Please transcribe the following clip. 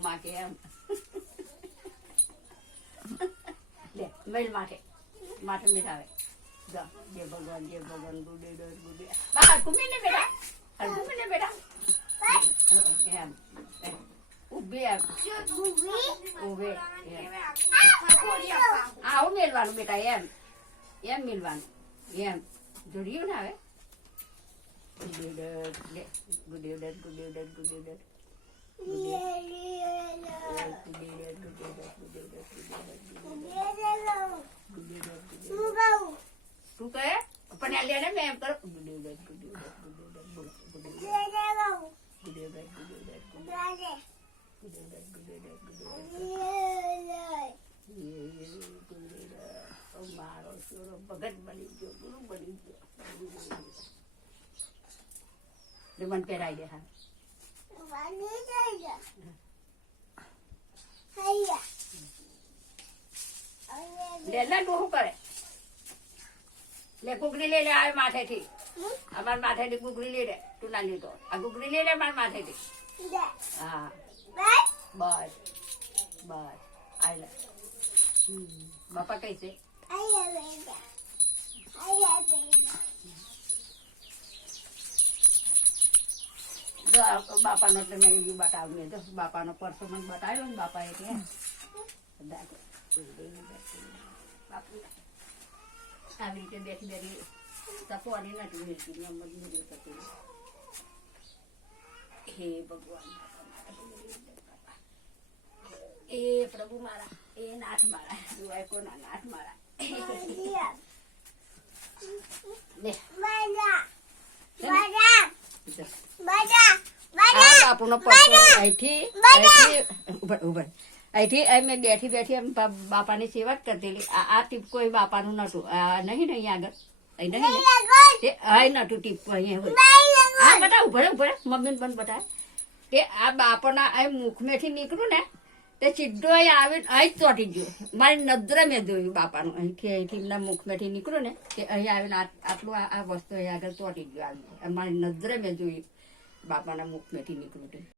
મેલવાનું માથે એમ લે મેલ માથે માથે મીઠાવે જય ભગવાન ગુડે બહાર ઘૂમીને બેટા ઘૂમીને બેટા એમ ઉભી એમ ઉભે આવું મેલવાનું બેટા એમ એમ મેલવાનું એમ જોડ્યું ને હવે તું કહે પણ આ લે ને મેં એમ કરો મારો છોરો ભગત બની ગયો ગુરુ બની ગયો મન પહેરાઈ દે હા લે શું કરે લે ગુગરી લઈ લે આવે માથેથી અમાર માથેથી ગુગરી લઈ લે તું ના લીધો આ ગુગરી લઈ લે મારા માથેથી હા બસ બસ આઈ લે બાપા કઈ છે બાપાનો એટલે મેં બીજું બતાવ્યું તો બાપાનો પરસો મને બતાવ્યો ને બાપા એટલે આવી રીતે બેઠી બેઠી તપવાની નથી મેળવી એમ જ મેળવી થતી હે ભગવાન એ પ્રભુ મારા એ નાથ મારા જોવાય કોના નાથ મારા બાપુનો પરસો અહીંથી મેં બેઠી બેઠી એમ બાપાની સેવા જ કરતી આ ટીપકો એ બાપાનું નતું આ નહીં ને અહીંયા આગળ અહીં નહીં હા નતું ટીપકો અહીંયા હા બતાવ ઉભરે મમ્મીને પણ બતાવે કે આ બાપાના મુખમેથી નીકળ્યું ને તે સીધો અહીં આવીને અહીં જ ચોટી ગયો મારી નજરે મેં જોયું બાપાનું અહીંથી એમના મુખમેથી નીકળ્યું ને તે અહીં આવીને આટલું આ વસ્તુ અહીં આગળ ચોટી ગયું આવી મારી નજરે મેં જોયું બાપાના મુખમેથી નીકળ્યું